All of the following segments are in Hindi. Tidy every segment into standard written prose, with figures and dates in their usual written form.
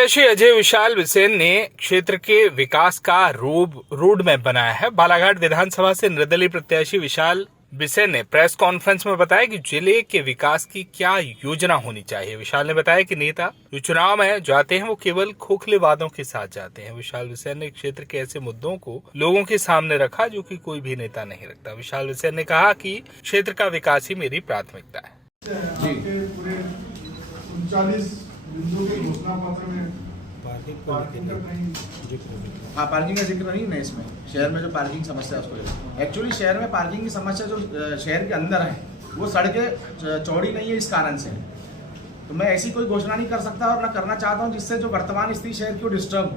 प्रत्याशी अजय विशाल बिसेन ने क्षेत्र के विकास का रोड मैप बनाया है। बालाघाट विधानसभा से निर्दलीय प्रत्याशी विशाल बिसेन ने प्रेस कॉन्फ्रेंस में बताया कि जिले के विकास की क्या योजना होनी चाहिए। विशाल ने बताया कि नेता जो चुनाव में जाते हैं वो केवल खोखले वादों के साथ जाते हैं। विशाल बिसेन ने क्षेत्र के ऐसे मुद्दों को लोगों के सामने रखा जो कि कोई भी नेता नहीं रखता। विशाल बिसेन ने कहा कि क्षेत्र का विकास ही मेरी प्राथमिकता है। पूरे 39 बिंदुओं के घोषणा पत्र में पार्किंग का जिक्र नहीं है इसमें। शहर में जो पार्किंग समस्या है उसको एक्चुअली शहर में पार्किंग की समस्या जो शहर के अंदर है वो सड़कें चौड़ी नहीं है, इस कारण से। तो मैं ऐसी कोई घोषणा नहीं कर सकता और ना करना चाहता हूं जिससे जो वर्तमान स्थिति शहर की डिस्टर्ब हो।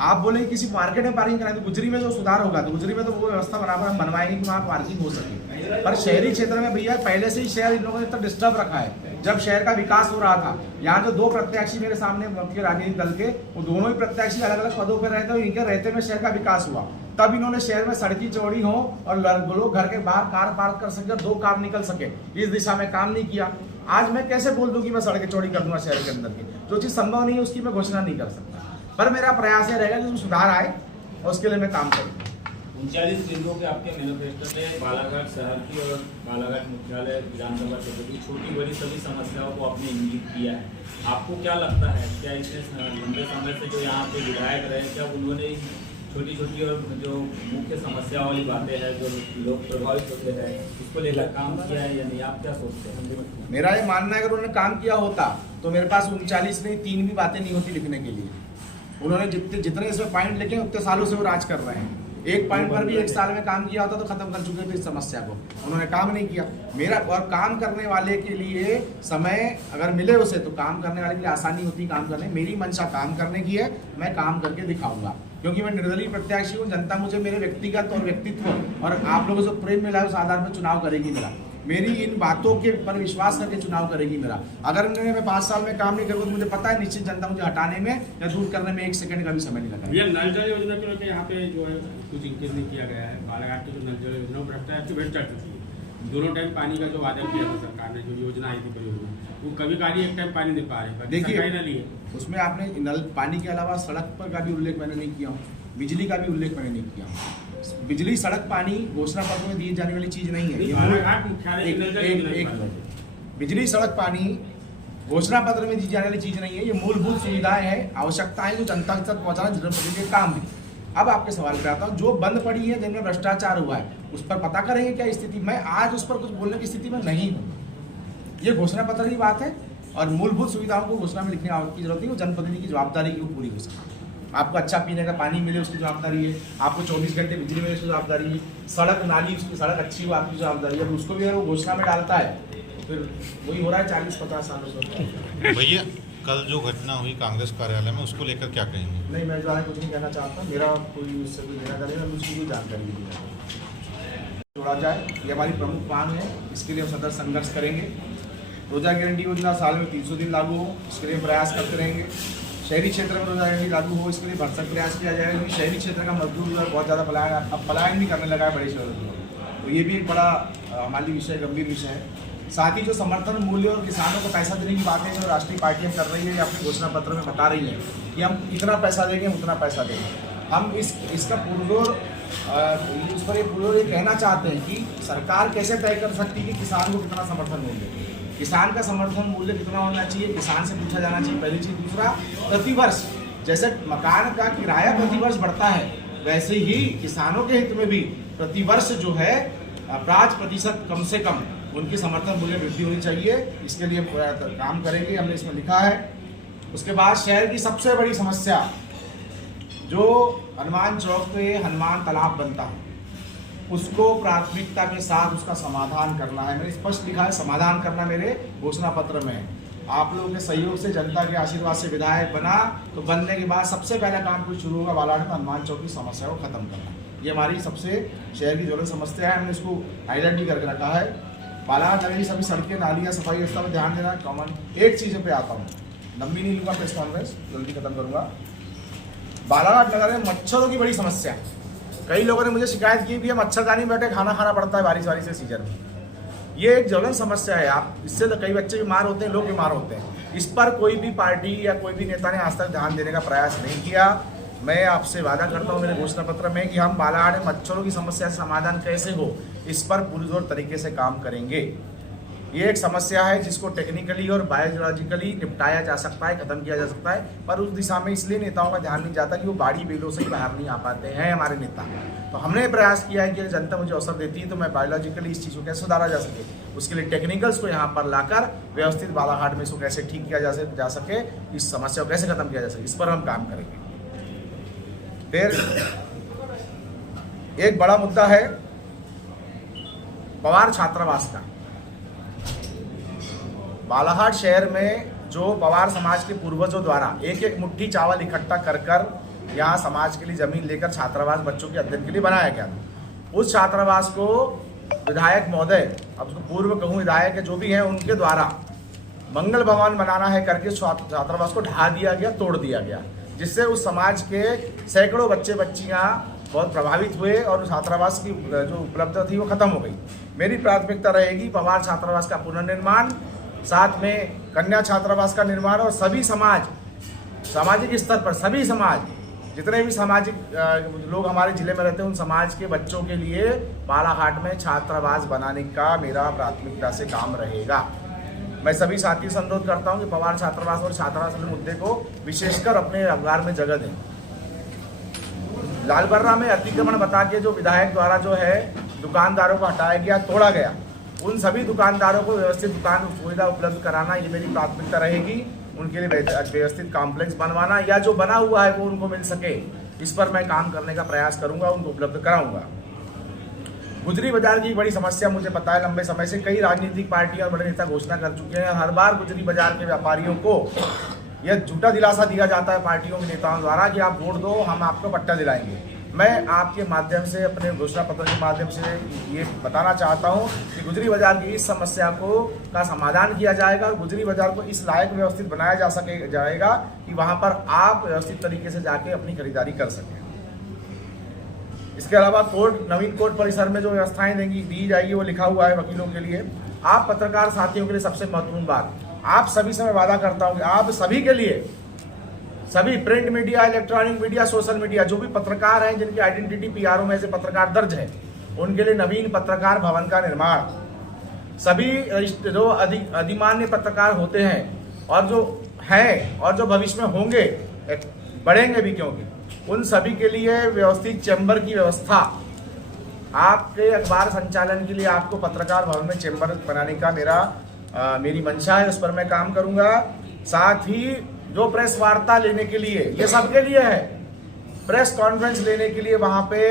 आप बोले किसी मार्केट में पार्किंग कराएं तो गुजरी में जो सुधार होगा तो गुजरी में तो वो व्यवस्था बराबर हम बनवाएंगे कि वहाँ पार्किंग हो सके। पर शहरी क्षेत्र में भैया पहले से ही शहर इन लोगों ने इतना डिस्टर्ब रखा है। जब शहर का विकास हो रहा था, यहाँ जो दो प्रत्याशी मेरे सामने मुख्य राजनीतिक दल के, वो दोनों ही प्रत्याशी अलग अलग पदों पर रहते हैं। इनके रहते में शहर का विकास हुआ, तब इन्होंने शहर में सड़की चौड़ी हो और लोग घर के बाहर कार पार्क कर सके और दो कार निकल सके, इस दिशा में काम नहीं किया। आज मैं कैसे बोल दूं कि मैं सड़कें चौड़ी कर दूंगा शहर के अंदर की? जो चीज संभव नहीं है उसकी मैं घोषणा नहीं कर सकता, पर मेरा प्रयास यह रहेगा कि उसमें सुधार आए और उसके लिए मैं काम करूँ। 39 बिंदुओं के आपके मैनिफेस्टो में बालाघाट शहर की और बालाघाट मुख्यालय विधानसभा क्षेत्र की छोटी बड़ी सभी समस्याओं को आपने इंगित किया है। आपको क्या लगता है, क्या इतने लंबे समय से जो यहाँ पे विधायक रहे, क्या उन्होंने छोटी छोटी और जो मुख्य समस्याओं वाली बातें हैं जो लोग प्रभावित होते हैं उसको लेकर काम किया है या नहीं? आप क्या सोचते हैं? मेरा ये मानना है अगर उन्होंने काम किया होता तो मेरे पास 39 नहीं 3 भी बातें नहीं होती लिखने के लिए। उन्होंने जितने इसमें पॉइंट लिखे उतने सालों से वो राज कर रहे हैं। एक पॉइंट पर भी 1 साल में काम किया होता तो खत्म कर चुके थे इस समस्या को। उन्होंने काम नहीं किया। मेरा और काम करने वाले के लिए समय अगर मिले उसे तो काम करने वाले के लिए आसानी होती काम करने। मेरी मंशा काम करने की है, मैं काम करके दिखाऊंगा क्योंकि मैं निर्दलीय प्रत्याशी हूँ। जनता मुझे मेरे व्यक्तिगत और व्यक्तित्व और आप लोगों से प्रेम मिला है उस आधार पर चुनाव करेगी मेरा। मेरी इन बातों के पर विश्वास करके चुनाव करेगी मेरा। अगर मैं 5 साल में काम नहीं करूँगा तो मुझे पता है निश्चित जनता मुझे हटाने में या दूर करने में 1 सेकंड का भी समय नहीं लगा। ये नल जल योजना के लेकर यहाँ पे जो है कुछ इंक्रीज नहीं किया गया है। बालाघाट की जो नल जल योजना भ्रष्टाचार की भेंट चढ़ चुकी है। दोनों टाइम पानी का जो वादा किया था सरकार ने, जो योजना आई थी परियोजना, वो कभी कभी एक टाइम पानी दे पा रहे। देखिए उसमें आपने नल पानी के अलावा सड़क पर का भी उल्लेख मैंने नहीं किया हूँ, बिजली का भी उल्लेख मैंने नहीं किया हूँ। बिजली सड़क पानी घोषणा पत्र में दी जाने वाली चीज नहीं है। बिजली सड़क पानी घोषणा पत्र में दी जाने वाली चीज नहीं है। ये मूलभूत सुविधाएं हैं, आवश्यकताएं जो जनता तक पहुंचाना जनप्रतिनिधि के काम है। अब आपके सवाल पे आता हूँ, जो बंद पड़ी है जिनमें भ्रष्टाचार हुआ है उस पर पता करेंगे क्या स्थिति। मैं आज उस पर कुछ बोलने की स्थिति में नहीं हूँ। ये घोषणा पत्र की बात है और मूलभूत सुविधाओं को घोषणा में लिखने की जरूरत नहीं। वो जनप्रतिनिधि की जवाबदारी की वो पूरी हो सकती है। आपको अच्छा पीने का पानी मिले उसकी जवाबदारी है, आपको 24 घंटे बिजली मिले उसकी जवाबदारी है, सड़क नाली उसकी सड़क अच्छी हो आपकी जवाबदारी है। उसको भी अगर वो घोषणा में डालता है फिर वही हो रहा है 40-50 सालों से। भैया कल जो घटना हुई कांग्रेस कार्यालय में उसको लेकर क्या कहेंगे? नहीं, मैं ज़्यादा कुछ नहीं कहना चाहता। मेरा कोई उससे कोई लेना देना मुझे कोई जानकारी नहीं जोड़ा जाए। ये हमारी प्रमुख मांग है, इसके लिए हम सतत संघर्ष करेंगे। रोजा गारंटी योजना साल में 300 दिन लागू हो, इसके लिए प्रयास करते रहेंगे। शहरी क्षेत्र में रोजा गारंटी लागू हो, इसके लिए भरसक प्रयास किया जाएगा क्योंकि शहरी क्षेत्र का मजदूर बहुत ज़्यादा पलायन भी करने लगा है बड़े शहरों में। तो ये भी एक बड़ा हमारे विषय गंभीर विषय है। साथ ही जो समर्थन मूल्य और किसानों को पैसा देने की बातें जो राष्ट्रीय पार्टियां कर रही है या अपने घोषणा पत्र में बता रही है कि हम इतना पैसा देंगे, हम उतना पैसा देंगे। हम इसका पुरजोर उस पर ये कहना चाहते हैं कि सरकार कैसे तय कर सकती है कि किसान को कितना समर्थन मूल्य, किसान का समर्थन मूल्य कितना होना चाहिए, किसान से पूछा जाना चाहिए पहली चीज़। दूसरा, प्रतिवर्ष जैसे मकान का किराया प्रतिवर्ष बढ़ता है वैसे ही किसानों के हित में भी प्रतिवर्ष जो है 5% कम से कम उनकी समर्थन मूल्य वृद्धि होनी चाहिए। इसके लिए काम करेंगे, हमने इसमें लिखा है। उसके बाद शहर की सबसे बड़ी समस्या जो हनुमान चौक पे हनुमान तालाब बनता है उसको प्राथमिकता के साथ उसका समाधान करना है। मैंने स्पष्ट लिखा है समाधान करना मेरे घोषणा पत्र में है। आप लोगों के सहयोग से, जनता के आशीर्वाद से विधायक बना तो बनने के बाद सबसे पहला काम कुछ शुरू होगा बालाघाट में हनुमान चौक की समस्या को खत्म करना। ये हमारी सबसे शहर की ज्वलंत समस्या है। हमने इसको हाईलाइट भी करके रखा है। बालाघाट नगर की सभी सड़कें, नालियाँ, सफाई व्यवस्था पर ध्यान देना कॉमन। एक चीज़ पे आता हूँ, लंबी नहीं लूँगा प्रेस कॉन्फ्रेंस, जल्दी खत्म करूँगा। बालाघाट नगर में मच्छरों की बड़ी समस्या है। कई लोगों ने मुझे शिकायत की भी है मच्छरदानी में बैठे खाना खाना पड़ता है बारिश वारिश के सीजन में। ये एक ज्वलन समस्या है। आप इससे तो कई बच्चे बीमार होते हैं, लोग बीमार होते हैं। इस पर कोई भी पार्टी या कोई भी नेता ने आज तक ध्यान देने का प्रयास नहीं किया। मैं आपसे वादा करता हूँ मेरे घोषणा पत्र में कि हम बालाघाट में मच्छरों की समस्या से समाधान कैसे हो, इस पर पुरजोर तरीके से काम करेंगे। ये एक समस्या है जिसको टेक्निकली और बायोलॉजिकली निपटाया जा सकता है, खत्म किया जा सकता है, पर उस दिशा में इसलिए नेताओं का ध्यान नहीं जाता कि वो बाड़ी बेलों से ही बाहर नहीं आ पाते हैं हमारे नेता। तो हमने प्रयास किया है कि जनता मुझे अवसर देती है तो मैं बायोलॉजिकली इस चीज़ को कैसे सुधारा जा सके, उसके लिए टेक्निकल्स को यहाँ पर लाकर व्यवस्थित बालाघाट में इसको कैसे ठीक किया जा सके, इस समस्या को कैसे खत्म किया जा सके, इस पर हम काम करेंगे। फिर एक बड़ा मुद्दा है पवार छात्रावास का। बालाघाट शहर में जो पवार समाज के पूर्वजों द्वारा एक एक मुट्ठी चावल इकट्ठा कर यहाँ समाज के लिए जमीन लेकर छात्रावास बच्चों के अध्ययन के लिए बनाया गया था। उस छात्रावास को विधायक महोदय, अब उसको पूर्व कहूँ विधायक जो भी हैं, उनके द्वारा मंगल भवन बनाना है करके छात्रावास को ढा दिया गया, तोड़ दिया गया, जिससे उस समाज के सैकड़ों बच्चे बच्चियाँ बहुत प्रभावित हुए और छात्रावास की जो उपलब्धता थी वो खत्म हो गई। मेरी प्राथमिकता रहेगी पवार छात्रावास का पुनर्निर्माण, साथ में कन्या छात्रावास का निर्माण, और सभी सामाजिक स्तर पर सभी समाज, जितने भी सामाजिक लोग हमारे जिले में रहते हैं, उन समाज के बच्चों के लिए बालाघाट में छात्रावास बनाने का मेरा प्राथमिकता से काम रहेगा। मैं सभी साथियों से अनुरोध करता हूं कि पवार छात्रावास और छात्रावास के मुद्दे को विशेषकर अपने अखबार में जगह दें। लालबर्रा में अतिक्रमण बता के जो विधायक द्वारा जो है दुकानदारों को हटाया गया, तोड़ा गया, उन सभी दुकानदारों को व्यवस्थित दुकान सुविधा उपलब्ध कराना, ये मेरी प्राथमिकता रहेगी। उनके लिए व्यवस्थित कॉम्प्लेक्स बनवाना या जो बना हुआ है वो उनको मिल सके, इस पर मैं काम करने का प्रयास करूंगा, उनको उपलब्ध कराऊंगा। गुजरी बाजार की बड़ी समस्या मुझे पता है, लंबे समय से कई राजनीतिक पार्टियां और बड़े नेता घोषणा कर चुके हैं। हर बार गुजरी बाजार के व्यापारियों को यह झूठा दिलासा दिया जाता है पार्टियों के नेताओं द्वारा कि आप वोट दो, हम आपको पट्टा दिलाएंगे। मैं आपके माध्यम से, अपने घोषणा पत्र के माध्यम से ये बताना चाहता हूँ कि गुजरी बाजार की इस समस्या का समाधान किया जाएगा और गुजरी बाजार को इस लायक व्यवस्थित बनाया जाएगा कि वहाँ पर आप व्यवस्थित तरीके से जाके अपनी खरीदारी कर सकें। इसके अलावा नवीन कोर्ट परिसर में जो व्यवस्थाएं दी जाएगी वो लिखा हुआ है वकीलों के लिए। आप पत्रकार साथियों के लिए सबसे महत्वपूर्ण बात, आप सभी से मैं वादा करता हूँ कि आप सभी के लिए, सभी print media, electronic media, social media, जो भी पत्रकार हैं जिनकी आइडेंटिटी पीआरओ में से पत्रकार दर्ज है, उनके लिए नवीन पत्रकार भवन का निर्माण, सभी जो अधिमान्य पत्रकार होते हैं और जो हैं और जो भविष्य में होंगे, बढ़ेंगे भी क्योंकि, उन सभी के लिए व्यवस्थित चैम्बर की व्यवस्था। आपके अखबार संचालन के लिए आपको पत्रकार भवन में चैम्बर बनाने का मेरी मंशा है, उस पर मैं काम करूंगा। साथ ही जो प्रेस वार्ता लेने के लिए, ये सबके लिए है, प्रेस कॉन्फ्रेंस लेने के लिए वहाँ पे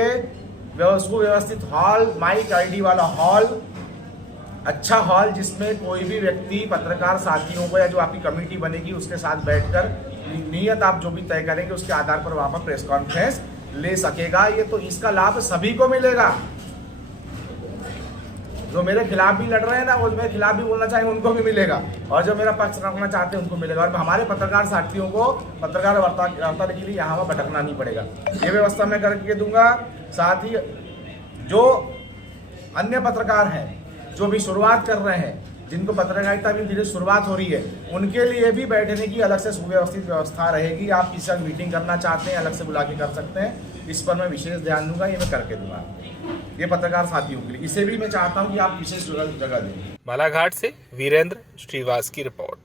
उसको व्यवस्थित हॉल, माइक आईडी वाला हॉल, अच्छा हॉल, जिसमें कोई भी व्यक्ति पत्रकार साथियों को या जो आपकी कमेटी बनेगी उसके साथ बैठकर नियत आप जो भी तय करेंगे उसके आधार पर वहाँ पर प्रेस कॉन्फ्रेंस ले सकेगा। ये तो इसका लाभ सभी को मिलेगा। जो मेरे खिलाफ भी लड़ रहे हैं ना, वो मेरे खिलाफ भी बोलना चाहेंगे उनको भी मिलेगा, और जो मेरा पक्ष रखना चाहते हैं उनको मिलेगा। और हमारे पत्रकार साथियों को पत्रकार वार्ता के लिए यहाँ वहाँ भटकना नहीं पड़ेगा, ये व्यवस्था मैं करके दूंगा। साथ ही जो अन्य पत्रकार हैं जो भी शुरुआत कर रहे हैं, जिनको पत्रकारिता भी धीरे शुरुआत हो रही है, उनके लिए भी बैठने की अलग से सुव्यवस्थित व्यवस्था रहेगी। आप किसी साथ मीटिंग करना चाहते हैं अलग से बुला के कर सकते हैं, इस पर मैं विशेष ध्यान दूंगा, ये मैं करके दूंगा। ये पत्रकार साथियों के लिए, इसे भी मैं चाहता हूं कि आप विशेष जगह दें। बालाघाट से वीरेंद्र श्रीवास की रिपोर्ट।